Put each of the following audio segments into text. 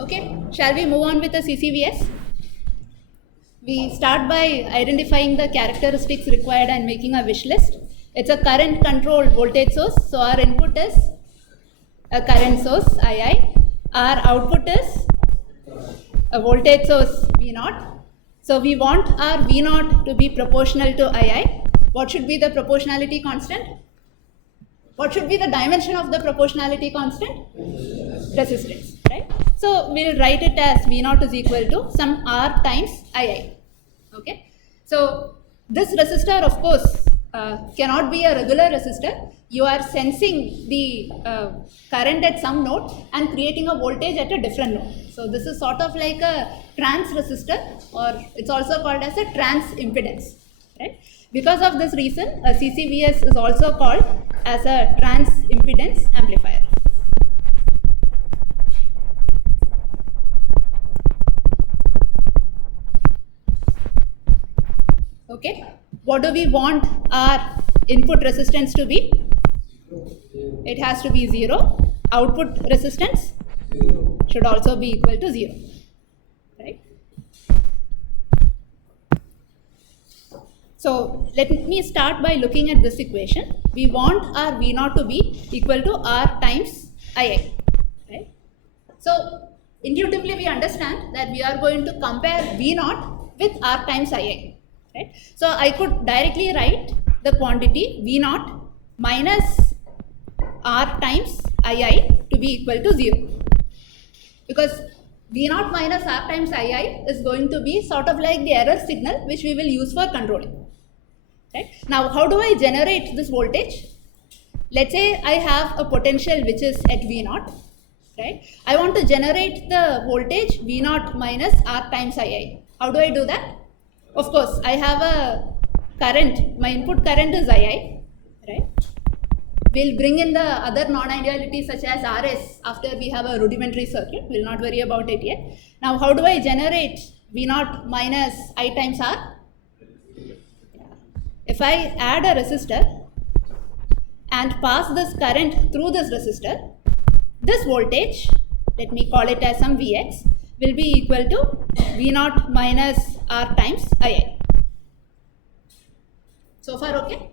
Okay, shall we move on with the CCVS? We start by identifying the characteristics required and making a wish list. It's a current controlled voltage source, so our input is a current source II. Our output is a voltage source V0. So we want our V0 to be proportional to II. What should be the proportionality constant? What should be the dimension of the proportionality constant? Resistance, right? So we'll write it as V0 is equal to some R times II. Okay. So this resistor, of course, cannot be a regular resistor. You are sensing the current at some node and creating a voltage at a different node. So this is sort of like a trans resistor, or it's also called as a trans impedance, right? Because of this reason, a CCVS is also called as a trans impedance amplifier. Okay, what do we want our input resistance to be? It has to be 0. Output resistance should also be equal to 0, right? So let me start by looking at this equation. We want our V0 to be equal to R times II, right? So intuitively we understand that we are going to compare V0 with R times II, right? So I could directly write the quantity V0 minus R times II to be equal to 0, because V0 minus R times II is going to be sort of like the error signal which we will use for controlling, right? Now how do I generate this voltage? Let's say I have a potential which is at V0, right? I want to generate the voltage V0 minus R times II. How do I do that? Of course, I have a current, my input current is II, right? We'll bring in the other non-idealities such as RS after we have a rudimentary circuit. We'll not worry about it yet. Now, how do I generate V0 minus I times R? If I add a resistor and pass this current through this resistor, this voltage, let me call it as some Vx, will be equal to V0 minus R times II. So far, okay?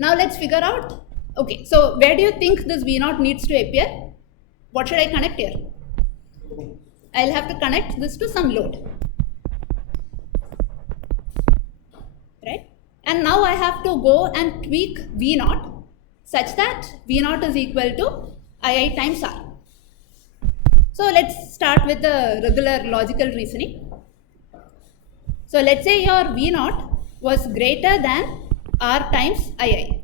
Now let's figure out, okay, so where do you think this V0 needs to appear? What should I connect here? I'll have to connect this to some load, right? And now I have to go and tweak V0 such that V0 is equal to II times R. So let's start with the regular logical reasoning. So let's say your V0 was greater than R times II,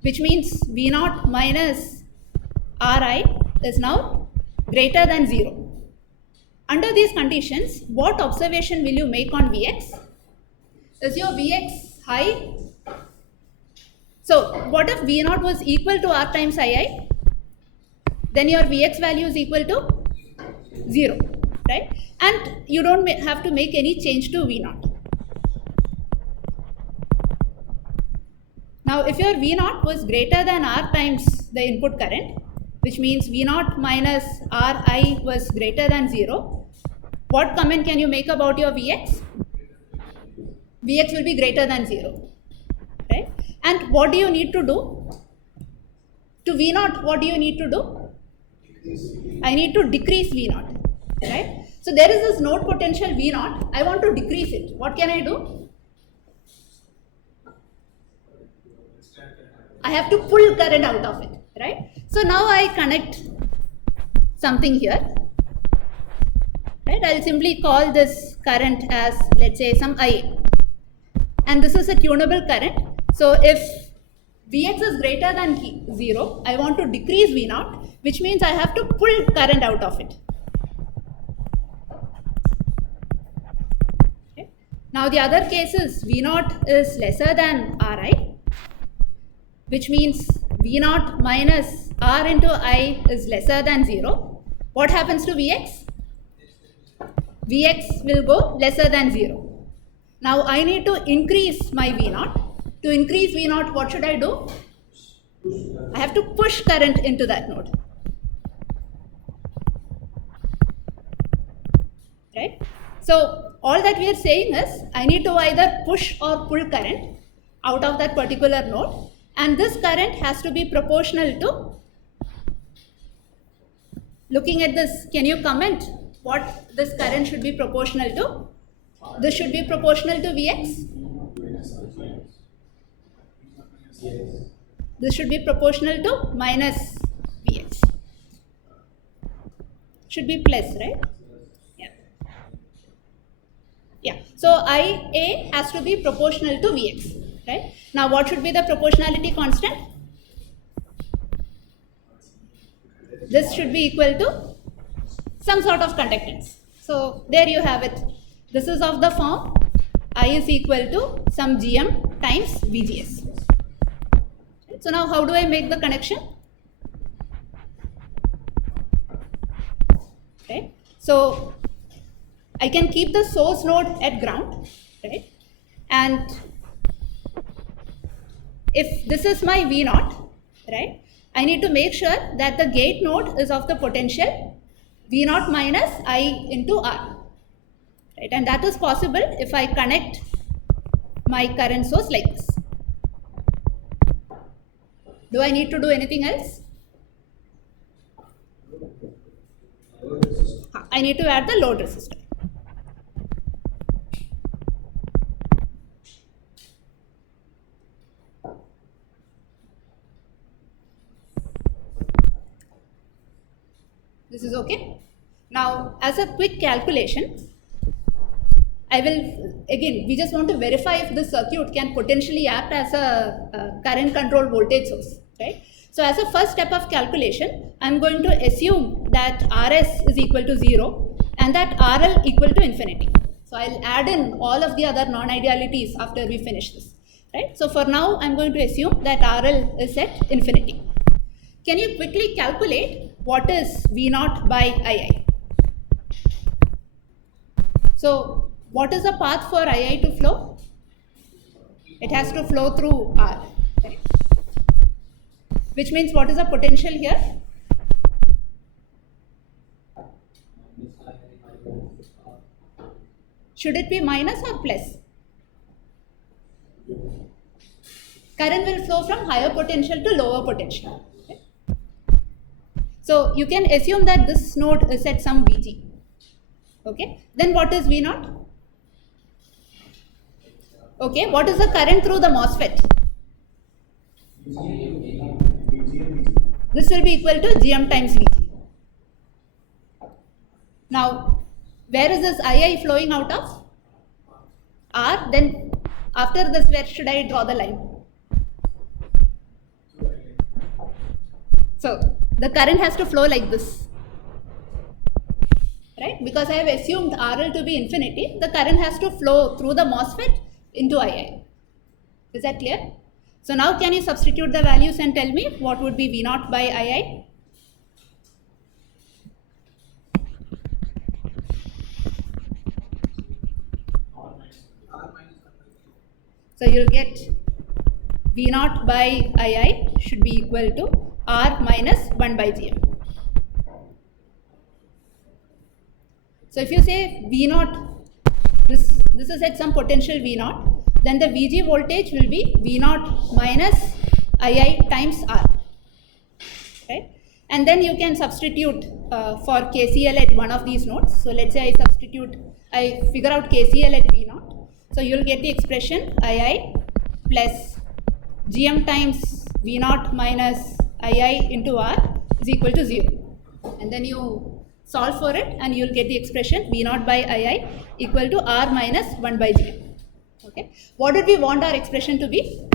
which means V0 minus Ri is now greater than 0. Under these conditions, what observation will you make on Vx? Is your Vx high? So what if V0 was equal to R times II? Then your Vx value is equal to 0, right? And you don't have to make any change to V0. Now, if your V0 was greater than R times the input current, which means V0 minus Ri was greater than 0, what comment can you make about your Vx? Vx will be greater than 0, right? And what do you need to do? To V0, what do you need to do? I need to decrease V0, right? So there is this node potential V0, I want to decrease it. What can I do? I have to pull current out of it, right? So now I connect something here, right? I'll simply call this current as, let's say, some IA. And this is a tunable current. So if Vx is greater than 0, I want to decrease V0, which means I have to pull current out of it. Okay. Now the other case is V0 is lesser than Ri, which means V0 minus R into I is lesser than 0. What happens to Vx? Vx will go lesser than 0. Now I need to increase my V0. To increase V0, what should I do? I have to push current into that node. So all that we are saying is I need to either push or pull current out of that particular node, and this current has to be proportional to, looking at this, can you comment what this current should be proportional to? This should be proportional to Vx. This should be proportional to minus Vx. Should be plus, right? Yeah. Yeah. So Ia has to be proportional to Vx, right? Now what should be the proportionality constant? This should be equal to some sort of conductance. So there you have it. This is of the form I is equal to some Gm times Vgs. So now how do I make the connection? Right. So I can keep the source node at ground, right? And if this is my V0, right, I need to make sure that the gate node is of the potential V0 minus I into R, right? And that is possible if I connect my current source like this. Do I need to do anything else? I need to add the load resistor. This is okay. Now, as a quick calculation, I will, again, we just want to verify if the circuit can potentially act as a current controlled voltage source, right? So as a first step of calculation, I'm going to assume that Rs is equal to 0 and that RL equal to infinity. So I'll add in all of the other non-idealities after we finish this, right? So for now, I'm going to assume that RL is at infinity. Can you quickly calculate what is V0 by II? So what is the path for II to flow? It has to flow through R, right? Which means what is the potential here? Should it be minus or plus? Current will flow from higher potential to lower potential. Okay? So you can assume that this node is at some Vg. Okay, then what is V0? Okay, what is the current through the MOSFET? This will be equal to Gm times Vg. Now, where is this II flowing out of? R. Then after this, where should I draw the line? So the current has to flow like this, right? Because I have assumed RL to be infinity, the current has to flow through the MOSFET into II. Is that clear? So now can you substitute the values and tell me what would be V0 by II? So you'll get V0 by II should be equal to R minus 1 by Gm. So if you say V0, this is at some potential V0, then the Vg voltage will be V0 minus II times R, right? And then you can substitute for KCL at one of these nodes. So let's say I figure out KCL at V0. So you'll get the expression II plus Gm times V0 minus II into R is equal to 0. And then you solve for it and you'll get the expression V0 by II equal to R minus 1 by Gm. Okay. What did we want our expression to be?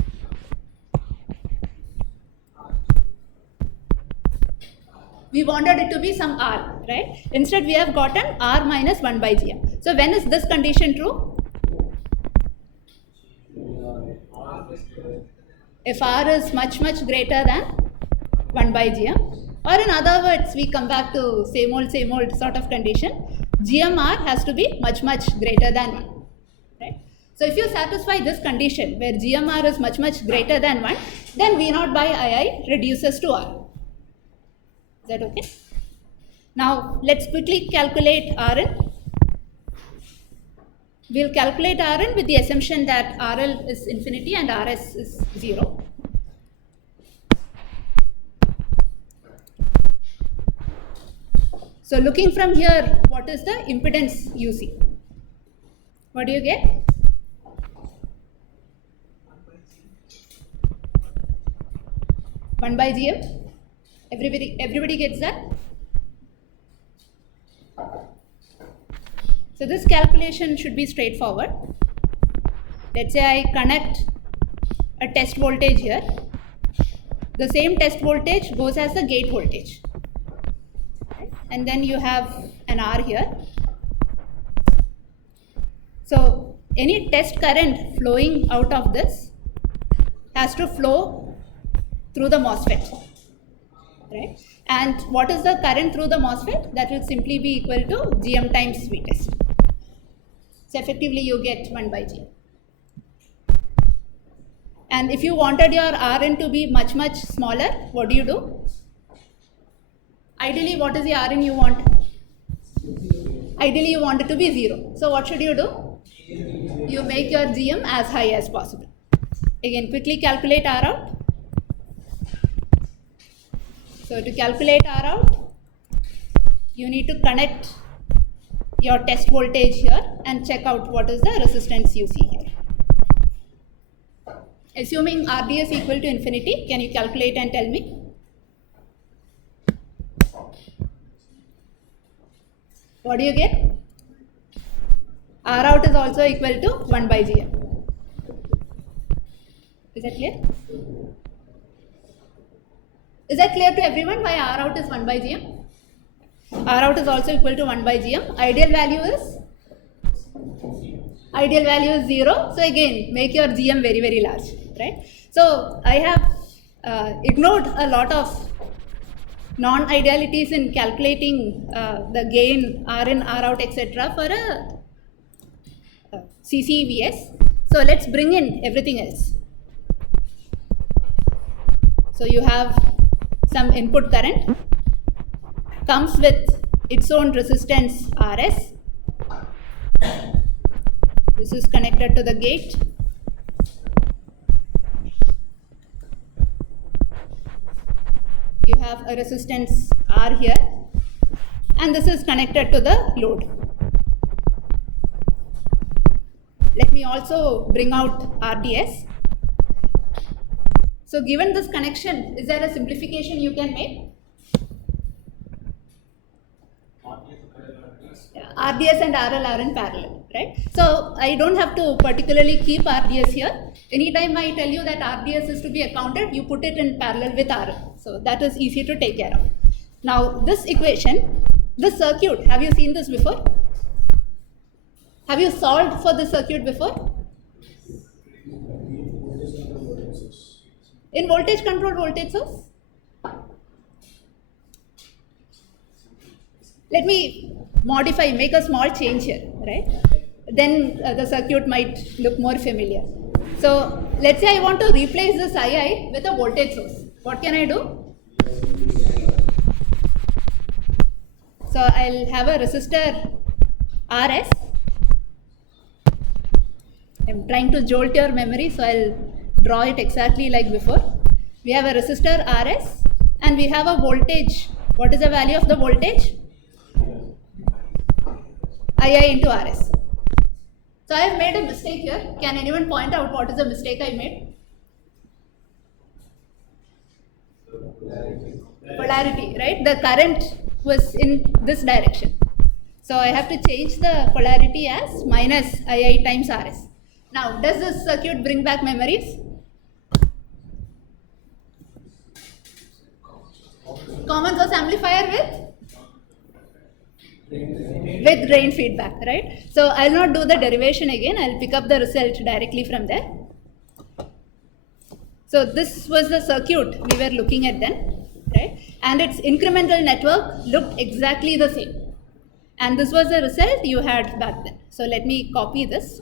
We wanted it to be some R, right? Instead we have gotten R minus 1 by Gm. So when is this condition true? If R is much greater than 1 by Gm, or in other words, we come back to same old sort of condition, GMR has to be much greater than 1, right? So if you satisfy this condition where GMR is much greater than 1, then V0 by II reduces to R. Is that okay? Now let's quickly calculate Rn. we'll calculate Rn with the assumption that RL is infinity and Rs is 0. So looking from here, what is the impedance you see? What do you get? 1 by Gm. Everybody gets that? So this calculation should be straightforward. Let's say I connect a test voltage here. The same test voltage goes as the gate voltage. And then you have an R here. So any test current flowing out of this has to flow through the MOSFET, right? And what is the current through the MOSFET? That will simply be equal to Gm times V test. So effectively you get 1 by Gm. And if you wanted your Rn to be much smaller, what do? Ideally, what is the Rn you want? Ideally, you want it to be 0. So what should you do? You make your Gm as high as possible. Again, quickly calculate R out. So to calculate R out, you need to connect your test voltage here and check out what is the resistance you see here. Assuming RDS equal to infinity, can you calculate and tell me? What do you get? R out is also equal to 1 by Gm. Is that clear? Is that clear to everyone why R out is 1 by Gm? R out is also equal to 1 by Gm. Ideal value is 0. So again, make your Gm very large, right? So I have ignored a lot of non-idealities in calculating the gain, Rn, R out, etc. for a CCVS. So let's bring in everything else. So you have some input current, comes with its own resistance Rs. This is connected to the gate. You have a resistance R here, and this is connected to the load. Let me also bring out RDS. So given this connection, is there a simplification you can make? RDS and RL are in parallel, right? So I don't have to particularly keep RDS here. Anytime I tell you that RDS is to be accounted, you put it in parallel with RL. So that is easy to take care of. Now this equation, this circuit, have you seen this before? Have you solved for this circuit before? In voltage controlled voltage source? Let me modify, make a small change here, right? Then the circuit might look more familiar. So let's say I want to replace this II with a voltage source. What can I do? So I'll have a resistor Rs. I'm trying to jolt your memory, so I'll draw it exactly like before. We have a resistor Rs and we have a voltage. What is the value of the voltage? II into Rs. So I have made a mistake here. Can anyone point out what is the mistake I made? Polarity, right? The current was in this direction. So I have to change the polarity as minus II times Rs. Now, does this circuit bring back memories? Common source amplifier with drain feedback, right? So I'll not do the derivation again. I'll pick up the result directly from there. So this was the circuit we were looking at then, right? And its incremental network looked exactly the same. And this was the result you had back then. So let me copy this.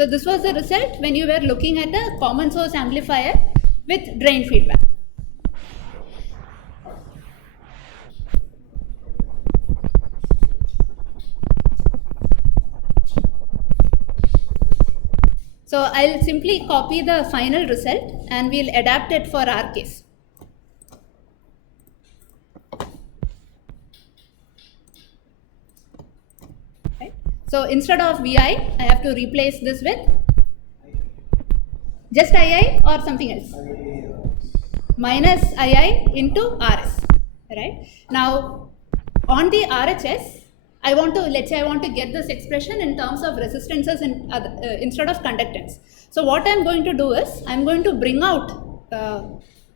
So this was the result when you were looking at a common source amplifier with drain feedback. So I'll simply copy the final result and we'll adapt it for our case. Right. So instead of Vi, I have to replace this with just Ii or something else. Minus Ii into Rs. Right. Now on the RHS, I want to get this expression in terms of resistances instead of conductance. So what I'm going to do is, I'm going to bring out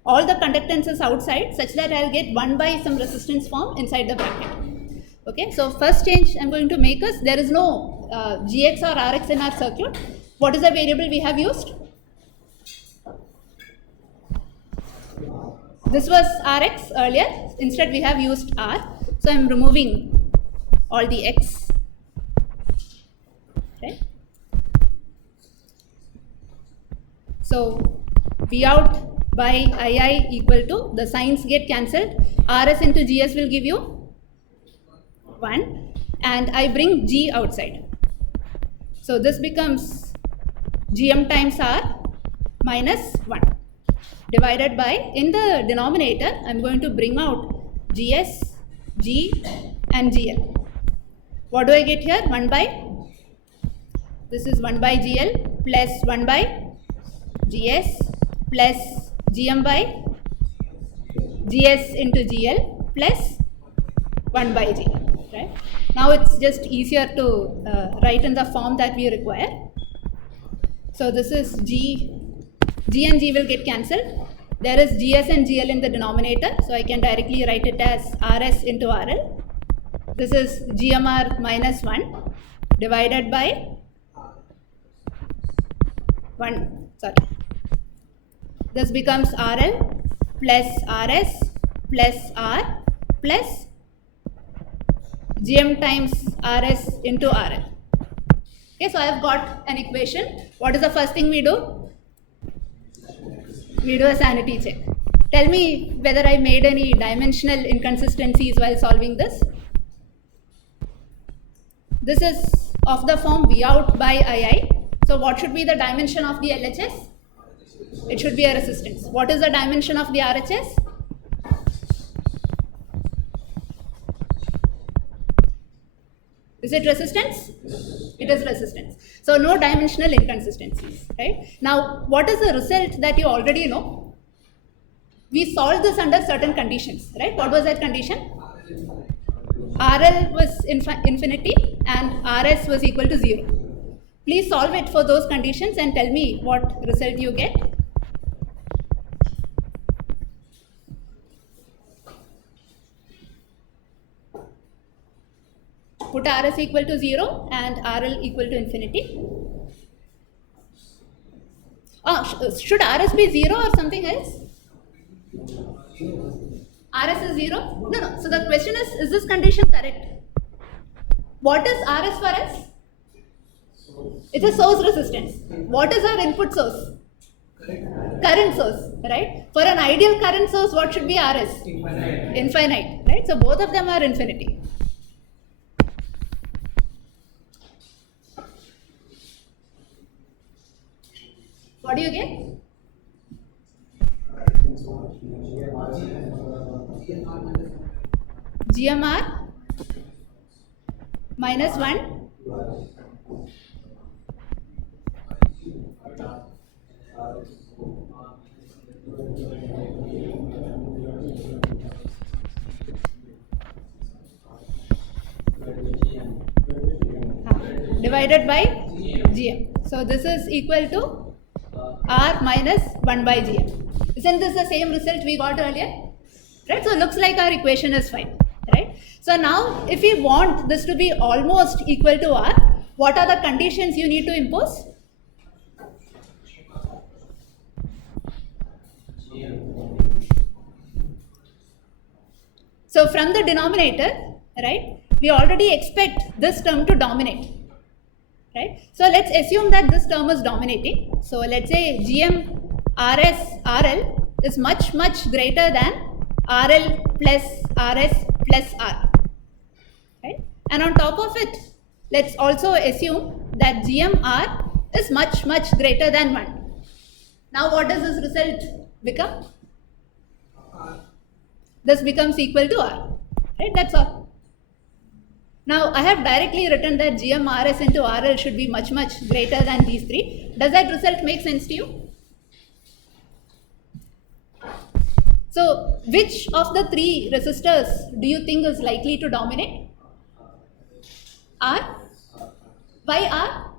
all the conductances outside such that I'll get 1 by some resistance form inside the bracket. Okay, so first change I'm going to make is, there is no Gx or Rx in our circuit. What is the variable we have used? This was Rx earlier, instead we have used R. So I'm removing all the X, okay. So V out by II equal to, the signs get cancelled, Rs into Gs will give you 1, and I bring G outside. So this becomes Gm times R minus 1 divided by, in the denominator I'm going to bring out Gs, G and Gl. What do I get here? 1 by, this is 1 by GL plus 1 by GS plus GM by GS into GL plus 1 by G. Right? Now it's just easier to write in the form that we require. So this is G and G will get cancelled. There is GS and GL in the denominator, so I can directly write it as RS into RL. This is GMR minus 1 divided by 1, sorry. This becomes RL plus RS plus R plus GM times RS into RL. Okay, so I have got an equation. What is the first thing we do? We do a sanity check. Tell me whether I made any dimensional inconsistencies while solving this. This is of the form V out by II. So what should be the dimension of the LHS? It should be a resistance. What is the dimension of the RHS? Is it resistance? It is resistance. So no dimensional inconsistencies, right? Now, what is the result that you already know? We solved this under certain conditions, right? What was that condition? RL was infinity and RS was equal to 0. Please solve it for those conditions and tell me what result you get. Put RS equal to 0 and RL equal to infinity. Should RS be 0 or something else? RS is 0? No. So the question is this condition correct? What is RS for us? It's a source resistance. What is our input source? Current source, right? For an ideal current source, what should be RS? Infinite, right? So both of them are infinity. What do you get? GMR minus 1 divided by GM. So this is equal to R minus 1 by GM. Isn't this the same result we got earlier? Right? So it looks like our equation is fine. Right? So now if we want this to be almost equal to R, what are the conditions you need to impose? So from the denominator, right, we already expect this term to dominate. right? So let's assume that this term is dominating. So let's say GM RS RL is much greater than RL plus RS plus R, right? And on top of it, let's also assume that GMR is much greater than 1. Now what does this result become? This becomes equal to R, right? That's all. Now I have directly written that GMRS into RL should be much greater than these three. Does that result make sense to you? So which of the three resistors do you think is likely to dominate? R? Why R?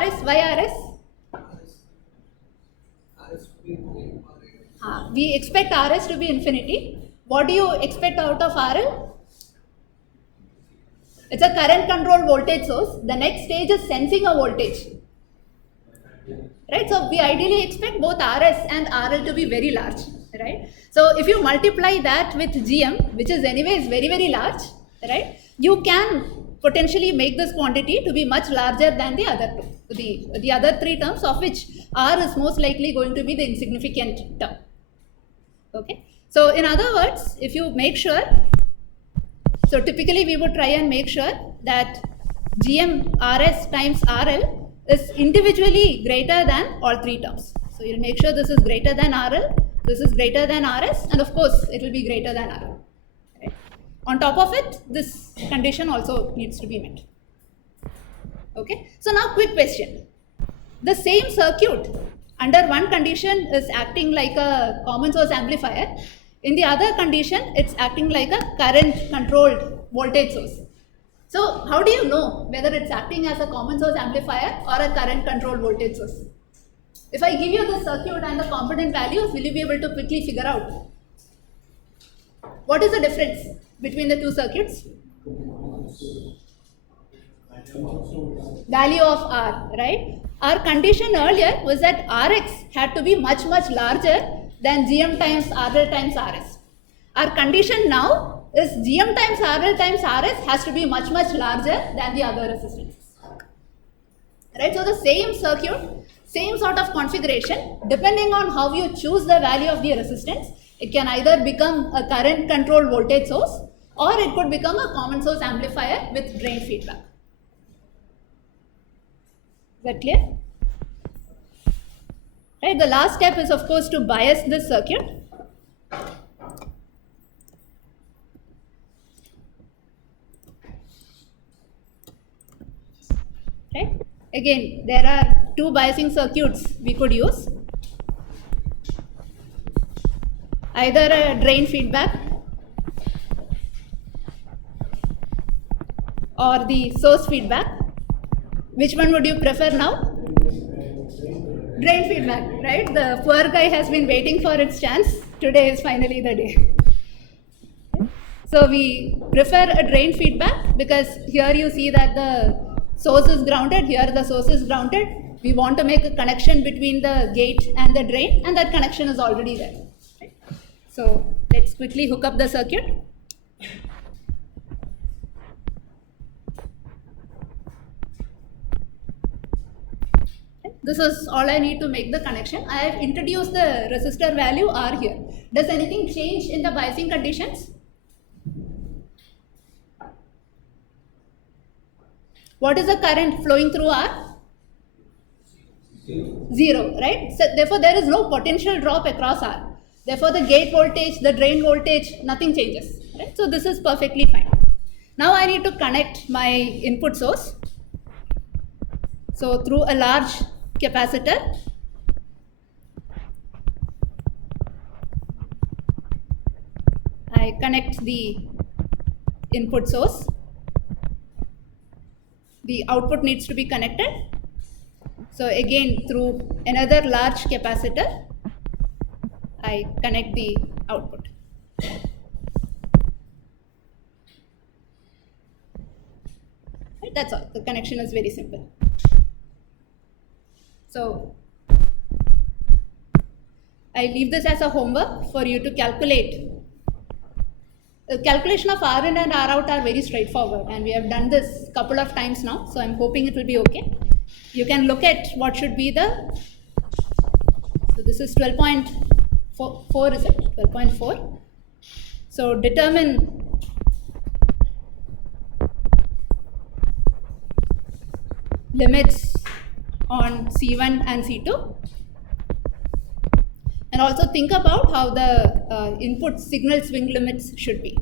RS? Why RS? We expect RS to be infinity. What do you expect out of RL? It's a current controlled voltage source. The next stage is sensing a voltage. Right? So we ideally expect both RS and RL to be very large. Right? So if you multiply that with GM, which is anyways very large, right? You can potentially make this quantity to be much larger than the other two, the other three terms, of which R is most likely going to be the insignificant term. Okay. So in other words, if you make sure, so typically we would try and make sure that GM RS times RL is individually greater than all three terms. So you'll make sure this is greater than RL, this is greater than RS, and of course it will be greater than RL. Right? On top of it, this condition also needs to be met. Okay. So now quick question. The same circuit under one condition is acting like a common source amplifier. In the other condition, it's acting like a current controlled voltage source. So how do you know whether it's acting as a common source amplifier or a current controlled voltage source? If I give you the circuit and the component values, will you be able to quickly figure out what is the difference between the two circuits? Value of R, right? Our condition earlier was that Rx had to be much larger than GM times RL times RS. Our condition now is GM times RL times RS has to be much larger than the other resistances. Right? So the same circuit, same sort of configuration, depending on how you choose the value of the resistance, it can either become a current controlled voltage source or it could become a common source amplifier with drain feedback. Is that clear? Right, the last step is of course to bias this circuit. Right. Again, there are two biasing circuits we could use. Either a drain feedback or the source feedback. Which one would you prefer now? Drain feedback, right? The poor guy has been waiting for its chance. Today is finally the day. So we prefer a drain feedback because here you see that the source is grounded, here the source is grounded. We want to make a connection between the gate and the drain, and that connection is already there. Right? So let's quickly hook up the circuit. This is all I need to make the connection. I have introduced the resistor value R here. Does anything change in the biasing conditions? What is the current flowing through R? 0, right? So therefore there is no potential drop across R. Therefore the gate voltage, the drain voltage, nothing changes. Right? So this is perfectly fine. Now I need to connect my input source. So through a large capacitor, I connect the input source. The output needs to be connected. So again, through another large capacitor, I connect the output. Right, that's all. The connection is very simple. So I leave this as a homework for you to calculate calculation of R in and R out are very straightforward, and we have done this couple of times now, so I'm hoping it will be okay. You can look at what should be the, so this is 12.4, is it? 12.4. So determine limits on C1 and C2. And also think about how the input signal swing limits should be.